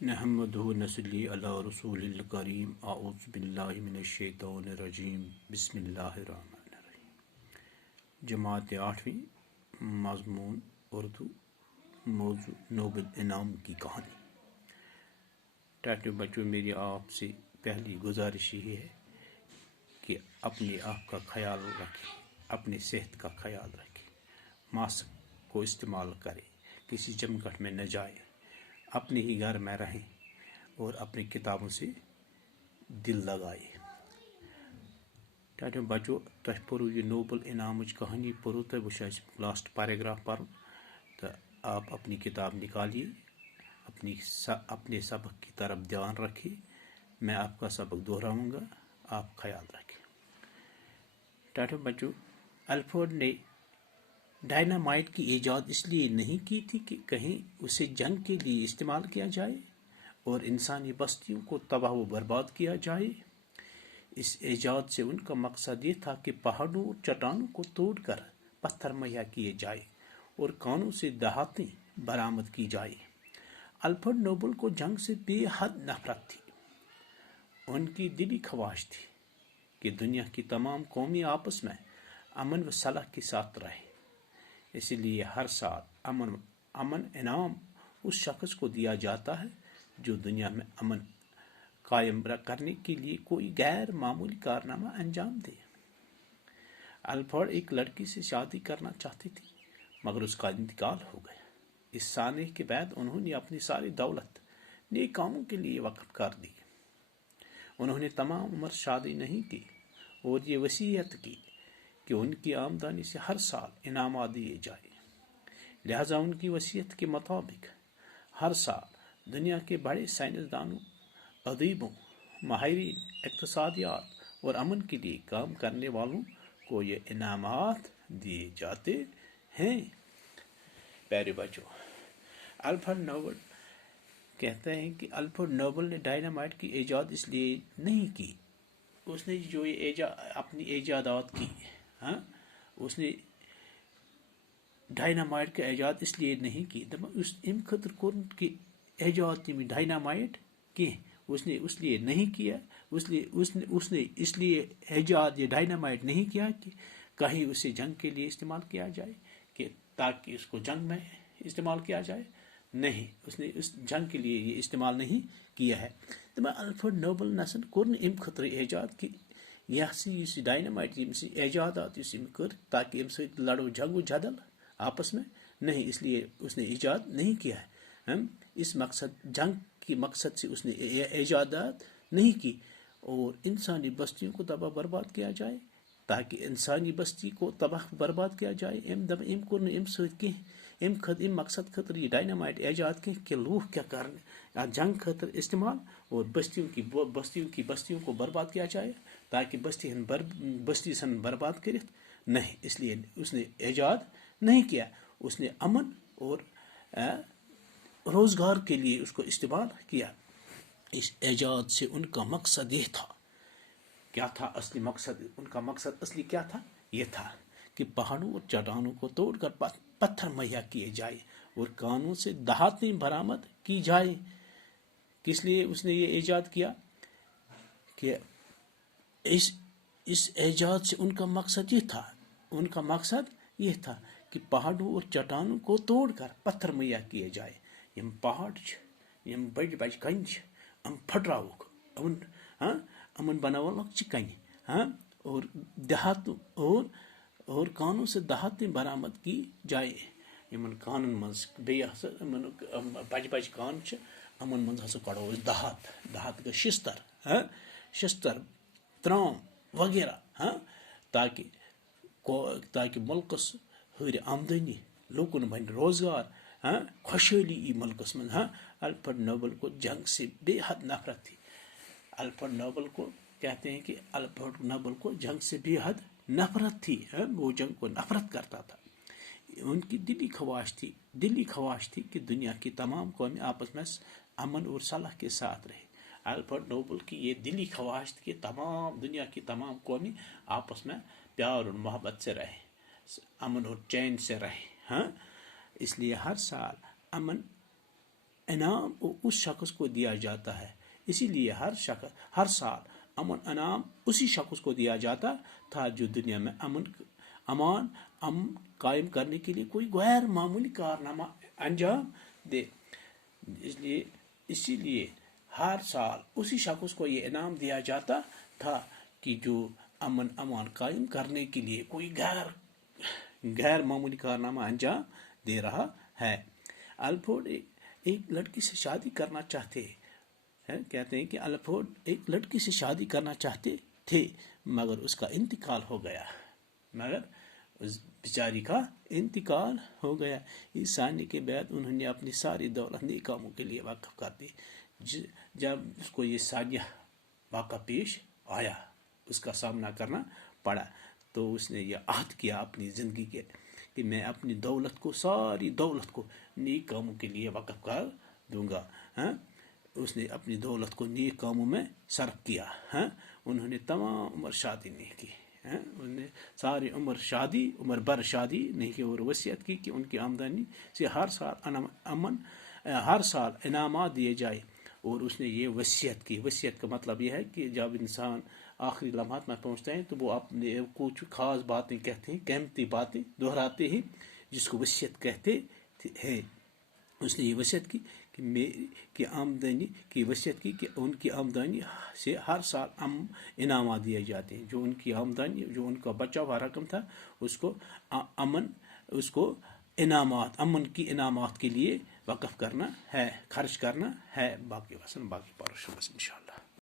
نحمدہ نصلی علی رسول الکریم اعوذ باللہ من الشیطان الرجیم بسم اللہ الرحمن الرحیم۔ جماعت 8ویں، مضمون اردو، موضوع نوبل انعام کی کہانی۔ ٹاٹو بچوں، میری آپ سے پہلی گزارش یہ ہے کہ اپنے آپ کا خیال رکھیں، اپنی صحت کا خیال رکھیں، ماسک کو استعمال کریں، کسی جمگھٹ میں نہ جائیں، اپنے ہی گھر میں رہیں اور اپنی کتابوں سے دل لگائے۔ ٹاٹو بچو، تہ پرو یہ نوبل انعام کہانی پرو تو وہ لاسٹ پیراگراف پر، تو آپ اپنی کتاب نکالیے، اپنے سبق کی طرف دھیان رکھیے، میں آپ کا سبق دہراؤں گا، آپ خیال رکھیں۔ ٹاٹو بچو، الفریڈ نے ڈائنامائٹ کی ایجاد اس لیے نہیں کی تھی کہ کہیں اسے جنگ کے لیے استعمال کیا جائے اور انسانی بستیوں کو تباہ و برباد کیا جائے۔ اس ایجاد سے ان کا مقصد یہ تھا کہ پہاڑوں اور چٹانوں کو توڑ کر پتھر مہیا کیے جائے اور کانوں سے دھاتیں برآمد کی جائے۔ الفریڈ نوبل کو جنگ سے بے حد نفرت تھی۔ ان کی دلی خواہش تھی کہ دنیا کی تمام قومیں آپس میں امن و صلح کے ساتھ رہیں۔ اسی لیے ہر سال امن انعام اس شخص کو دیا جاتا ہے جو دنیا میں امن قائم کرنے کے لیے کوئی غیر معمولی کارنامہ انجام دے۔ الفریڈ ایک لڑکی سے شادی کرنا چاہتے تھے، مگر اس کا انتقال ہو گیا۔ اس سانحے کے بعد انہوں نے اپنی ساری دولت نیک کاموں کے لیے وقف کر دی۔ انہوں نے تمام عمر شادی نہیں کی اور یہ وصیت کی کہ ان کی آمدنی سے ہر سال انعامات دیے جائیں۔ لہذا ان کی وصیت کے مطابق ہر سال دنیا کے بڑے سائنسدانوں، ادیبوں، ماہرین اقتصادیات اور امن کے لیے کام کرنے والوں کو یہ انعامات دیے جاتے ہیں۔ پیارے بچوں، الفریڈ نوبل کہتے ہیں کہ الفریڈ نوبل نے ڈائنامائٹ کی ایجاد اس لیے نہیں کی، اس نے جو یہ اپنی ایجادات کی، اس نے ڈائنامائٹ کا ایجاد اس لیے نہیں کی، ام خطر کورن کی ایجاد میں ڈائنامائٹ کی اس نے اس لیے نہیں کیا، اس نے اس لیے ایجاد یہ ڈائنامائٹ نہیں کیا کہ کہیں اسے جنگ کے لیے استعمال کیا جائے، کہ تاکہ اس کو جنگ میں استعمال کیا جائے، نہیں، اس نے اس جنگ کے لیے یہ استعمال نہیں کیا ہے۔ تو میں الفریڈ نوبل نسن کورن ام خطر ایجاد کی یہ ڈائنامائٹ ایجادات کر تاکہ ام سے لڑو جنگ و جدل آپس میں، نہیں، اس لیے اس نے ایجاد نہیں کیا ہے۔ اس مقصد جنگ کے مقصد سے اس نے ایجادات نہیں کی اور انسانی بستیوں کو تباہ برباد کیا جائے، تاکہ انسانی بستی کو تباہ برباد کیا جائے۔ ام مقصد خطر یہ ڈائنامائٹ ایجاد کہ لوگ کیا کرنے جنگ خطر استعمال اور بستیوں کو برباد کیا جائے، تاکہ بستی سن برباد کرت، نہیں، اس لیے اس نے ایجاد نہیں کیا، اس نے امن اور روزگار کے لیے اس کو استعمال کیا۔ اس ایجاد سے ان کا مقصد یہ تھا، کیا تھا اصلی مقصد؟ ان کا مقصد اصلی کیا تھا؟ یہ تھا کہ پہاڑوں اور چٹانوں کو توڑ کر پتھر مہیا کیے جائے اور کانوں سے دھاتیں برآمد کی جائے۔ کس لیے اس نے یہ ایجاد کیا؟ کہ اس ایجاد سے ان کا مقصد یہ تھا کہ پہاڑوں اور چٹانوں کو توڑ کر پتھر مہیا کیے جائے۔ یم پہاڑ یم بڑ بڑ کن ام پھٹراوک امن بناولک کن اور دیہاتوں اور کانوں سے دھاتیں برآمد کی جائے۔ یمن کانن مز بج بج کان امن مز ہسا کڑو دہات گا شستر ترام وغیرہ، تاکہ ملکس ہر آمدنی، لوکن بن روزگار، خوشحالی ای ملکس من۔ الفریڈ نوبل کو جنگ سے بے حد نفرت تھی۔ الفریڈ نوبل کو کہتے ہیں کہ الفریڈ نوبل کو جنگ سے بے حد نفرت تھی، وہ جنگ کو نفرت کرتا تھا۔ ان کی دلی خواہش تھی کہ دنیا کی تمام قومیں آپس میں امن اور صلح کے ساتھ رہے۔ الفریڈ نوبل کی یہ دلی خواہش تھی کہ دنیا کی تمام قومیں آپس میں پیار اور محبت سے رہے، امن اور چین سے رہے۔ اس لیے ہر سال امن انعام اس شخص کو دیا جاتا ہے، اسی لیے ہر سال امن انعام اسی شخص کو دیا جاتا تھا جو دنیا میں امن قائم کرنے کے لیے کوئی غیر معمولی کارنامہ انجام دے۔ اسی لیے ہر سال اسی شخص کو یہ انعام دیا جاتا تھا کہ جو امان قائم کرنے کے لیے کوئی غیر معمولی کارنامہ انجام دے رہا ہے۔ الفورڈ ایک لڑکی سے شادی کرنا چاہتے ہیں، کہتے ہیں کہ الفورڈ ایک لڑکی سے شادی کرنا چاہتے تھے مگر اس کا انتقال ہو گیا، اس بیچاری کا انتقال ہو گیا۔ اس آنے کے بعد انہوں نے اپنی ساری دولت نیک کاموں کے لیے وقف کر دی۔ جب اس کو یہ سانیہ واقعہ پیش آیا، اس کا سامنا کرنا پڑا، تو اس نے یہ عہد کیا اپنی زندگی کے کہ میں اپنی ساری دولت کو نیک کاموں کے لیے وقف کر دوں گا۔ اس نے اپنی دولت کو نیک کاموں میں صرف کیا۔ انہوں نے تمام عمر شادی نہیں کی، انہوں نے ساری عمر بھر شادی نہیں کی، اور وصیت کی کہ ان کی آمدنی سے ہر سال انعامات دیے جائے۔ اور اس نے یہ وصیت کی۔ وصیت کا مطلب یہ ہے کہ جب انسان آخری لمحات میں پہنچتا ہے تو وہ اپنے کچھ خاص باتیں کہتے ہیں، قیمتی باتیں دہراتے ہیں، جس کو وصیت کہتے ہیں۔ اس نے یہ وصیت کی کہ آمدنی کی وصیت کی کہ ان کی آمدنی سے ہر سال انعامات دیے جاتے ہیں۔ جو ان کی آمدنی، جو ان کا بچا ہوا رقم تھا، اس کو امن کی انعامات کے لیے وقف کرنا ہے، خرچ کرنا ہے۔ باقی پرش انشاءاللہ۔